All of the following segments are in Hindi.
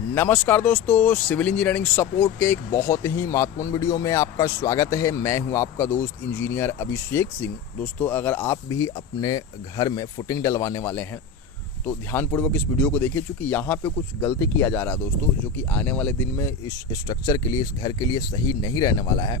नमस्कार दोस्तों, सिविल इंजीनियरिंग सपोर्ट के एक बहुत ही महत्वपूर्ण वीडियो में आपका स्वागत है। मैं हूं आपका दोस्त इंजीनियर अभिषेक सिंह। दोस्तों, अगर आप भी अपने घर में फुटिंग डलवाने वाले हैं तो ध्यानपूर्वक इस वीडियो को देखिए, क्योंकि यहाँ पे कुछ गलती किया जा रहा है दोस्तों, जो कि आने वाले दिन में इस स्ट्रक्चर के लिए, इस घर के लिए सही नहीं रहने वाला है।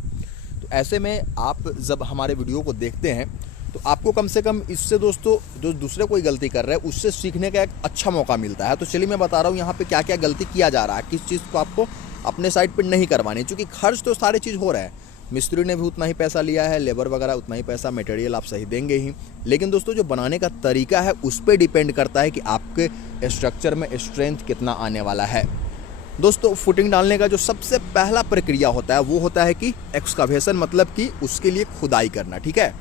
तो ऐसे में आप जब हमारे वीडियो को देखते हैं तो आपको कम से कम इससे दोस्तों, जो दूसरे कोई गलती कर रहे हैं उससे सीखने का एक अच्छा मौका मिलता है। तो चलिए मैं बता रहा हूँ यहाँ पे क्या क्या गलती किया जा रहा है, किस चीज़ को आपको अपने साइड पे नहीं करवानी, क्योंकि खर्च तो सारे चीज़ हो रहा है। मिस्त्री ने भी उतना ही पैसा लिया है, लेबर वगैरह उतना ही पैसा, मटेरियल आप सही देंगे ही, लेकिन दोस्तों जो बनाने का तरीका है उस पर डिपेंड करता है कि आपके स्ट्रक्चर में स्ट्रेंथ कितना आने वाला है। दोस्तों, फुटिंग डालने का जो सबसे पहला प्रक्रिया होता है वो होता है कि एक्सकवेशन, मतलब कि उसके लिए खुदाई करना। ठीक है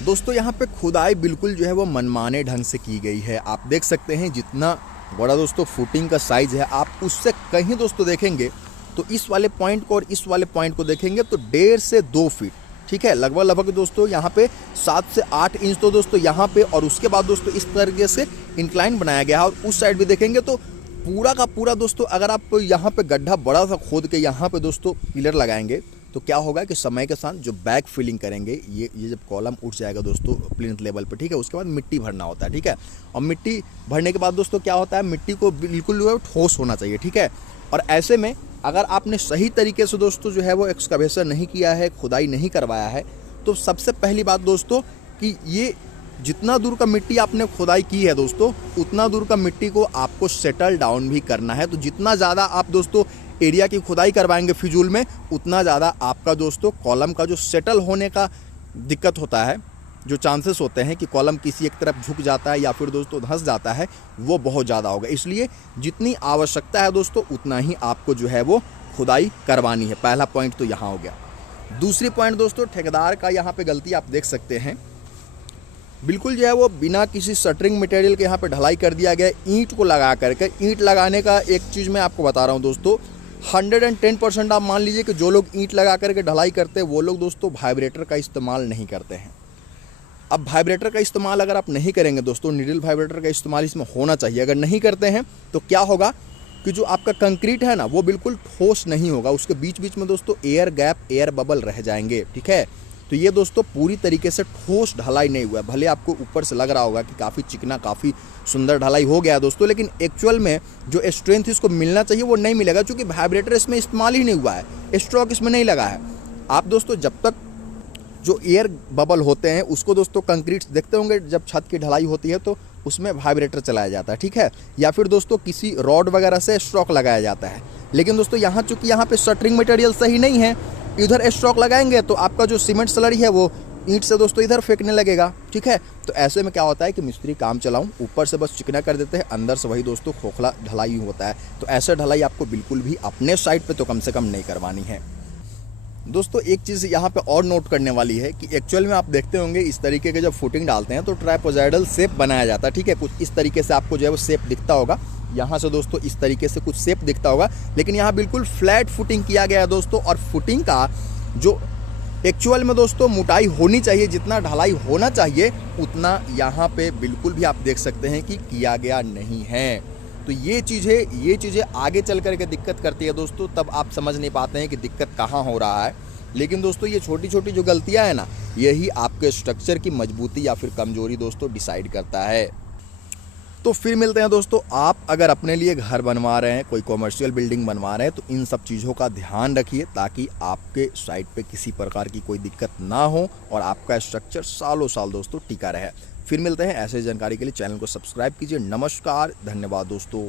दोस्तों, यहाँ पे खुदाई बिल्कुल जो है वो मनमाने ढंग से की गई है। आप देख सकते हैं जितना बड़ा दोस्तों फुटिंग का साइज है, आप उससे कहीं दोस्तों देखेंगे तो इस वाले पॉइंट को और इस वाले पॉइंट को देखेंगे तो 1.5 से 2 फीट, ठीक है, लगभग दोस्तों यहाँ पे 7 से 8 इंच तो दोस्तों यहाँ पे, और उसके बाद दोस्तों इस तरीके से इंक्लाइन बनाया गया है। और उस साइड भी देखेंगे तो पूरा का पूरा दोस्तों, अगर आप यहाँ पे गड्ढा बड़ा सा खोद के यहाँ पे दोस्तों पिलर लगाएंगे तो क्या होगा कि समय के साथ जो बैक फिलिंग करेंगे, ये जब कॉलम उठ जाएगा दोस्तों प्लिंथ लेवल पे, ठीक है, उसके बाद मिट्टी भरना होता है। ठीक है, और मिट्टी भरने के बाद दोस्तों क्या होता है, मिट्टी को बिल्कुल जो है ठोस होना चाहिए। ठीक है, और ऐसे में अगर आपने सही तरीके से दोस्तों जो है वो एक्सकवेशन नहीं किया है, खुदाई नहीं करवाया है, तो सबसे पहली बात दोस्तों कि ये जितना दूर का मिट्टी आपने खुदाई की है दोस्तों, उतना दूर का मिट्टी को आपको सेटल डाउन भी करना है। तो जितना ज़्यादा आप दोस्तों एरिया की खुदाई करवाएंगे फिजूल में, उतना ज़्यादा आपका दोस्तों कॉलम का जो सेटल होने का दिक्कत होता है, जो चांसेस होते हैं कि कॉलम किसी एक तरफ झुक जाता है या फिर दोस्तों धंस जाता है, वो बहुत ज़्यादा होगा। इसलिए जितनी आवश्यकता है दोस्तों उतना ही आपको जो है वो खुदाई करवानी है। पहला पॉइंट तो यहाँ हो गया। दूसरी पॉइंट दोस्तों, ठेकेदार का यहाँ पे गलती आप देख सकते हैं, बिल्कुल जो है वो बिना किसी शटरिंग मटेरियल के यहाँ पे ढलाई कर दिया गया। ईंट को लगा करके, ईंट लगाने का एक चीज़ मैं आपको बता रहा हूँ दोस्तों, 110% आप मान लीजिए कि जो लोग ईंट लगा करके ढलाई करते हैं वो लोग दोस्तों वाइब्रेटर का इस्तेमाल नहीं करते हैं। अब वाइब्रेटर का इस्तेमाल अगर आप नहीं करेंगे दोस्तों, नीडल वाइब्रेटर का इस्तेमाल इसमें होना चाहिए। अगर नहीं करते हैं तो क्या होगा कि जो आपका कंक्रीट है ना वो बिल्कुल ठोस नहीं होगा, उसके बीच बीच में दोस्तों एयर गैप, एयर बबल रह जाएंगे। ठीक है, तो ये दोस्तों पूरी तरीके से ठोस ढलाई नहीं हुआ है। भले आपको ऊपर से लग रहा होगा कि काफ़ी चिकना, काफ़ी सुंदर ढलाई हो गया है दोस्तों, लेकिन एक्चुअल में जो स्ट्रेंथ इसको मिलना चाहिए वो नहीं मिलेगा, क्योंकि वाइब्रेटर इसमें इस्तेमाल ही नहीं हुआ है, स्ट्रोक इसमें नहीं लगा है। आप दोस्तों जब तक जो एयर बबल होते हैं उसको दोस्तों कंक्रीट देखते होंगे, जब छत की ढलाई होती है तो उसमें वाइब्रेटर चलाया जाता है। ठीक है, या फिर दोस्तों किसी रॉड वगैरह से स्ट्रोक लगाया जाता है। लेकिन दोस्तों यहाँ चूँकि यहाँ पे शटरिंग मटेरियल सही नहीं है, इधर स्ट्रोक लगाएंगे तो आपका जो सीमेंट स्लरी है वो ईंट से दोस्तों इधर फेंकने लगेगा। ठीक है, तो ऐसे में क्या होता है कि मिस्त्री काम चलाऊं ऊपर से बस चिकना कर देते हैं, अंदर से वही दोस्तों खोखला ढलाई होता है। तो ऐसा ढलाई आपको बिल्कुल भी अपने साइड पे तो कम से कम नहीं करवानी है। दोस्तों एक चीज़ यहाँ पे और नोट करने वाली है कि एक्चुअल में आप देखते होंगे इस तरीके के जब फुटिंग डालते हैं तो ट्राइपोजाइडल शेप बनाया जाता है। ठीक है, कुछ इस तरीके से आपको जो है वो शेप दिखता होगा, यहाँ से दोस्तों इस तरीके से कुछ शेप दिखता होगा, लेकिन यहाँ बिल्कुल फ्लैट फुटिंग किया गया है दोस्तों। और फुटिंग का जो एक्चुअल में दोस्तों मोटाई होनी चाहिए, जितना ढलाई होना चाहिए उतना यहाँ पे बिल्कुल भी आप देख सकते हैं कि किया गया नहीं है। तो ये चीज़ें आगे चल करके दिक्कत करती है दोस्तों, तब आप समझ नहीं पाते हैं कि दिक्कत कहाँ हो रहा है। लेकिन दोस्तों ये छोटी छोटी जो गलतियाँ हैं ना, यही आपके स्ट्रक्चर की मजबूती या फिर कमजोरी दोस्तों डिसाइड करता है। तो फिर मिलते हैं दोस्तों। आप अगर अपने लिए घर बनवा रहे हैं, कोई कॉमर्शियल बिल्डिंग बनवा रहे हैं, तो इन सब चीज़ों का ध्यान रखिए ताकि आपके साइट पे किसी प्रकार की कोई दिक्कत ना हो और आपका स्ट्रक्चर सालों साल दोस्तों टिका रहे। फिर मिलते हैं ऐसे जानकारी के लिए, चैनल को सब्सक्राइब कीजिए। नमस्कार, धन्यवाद दोस्तों।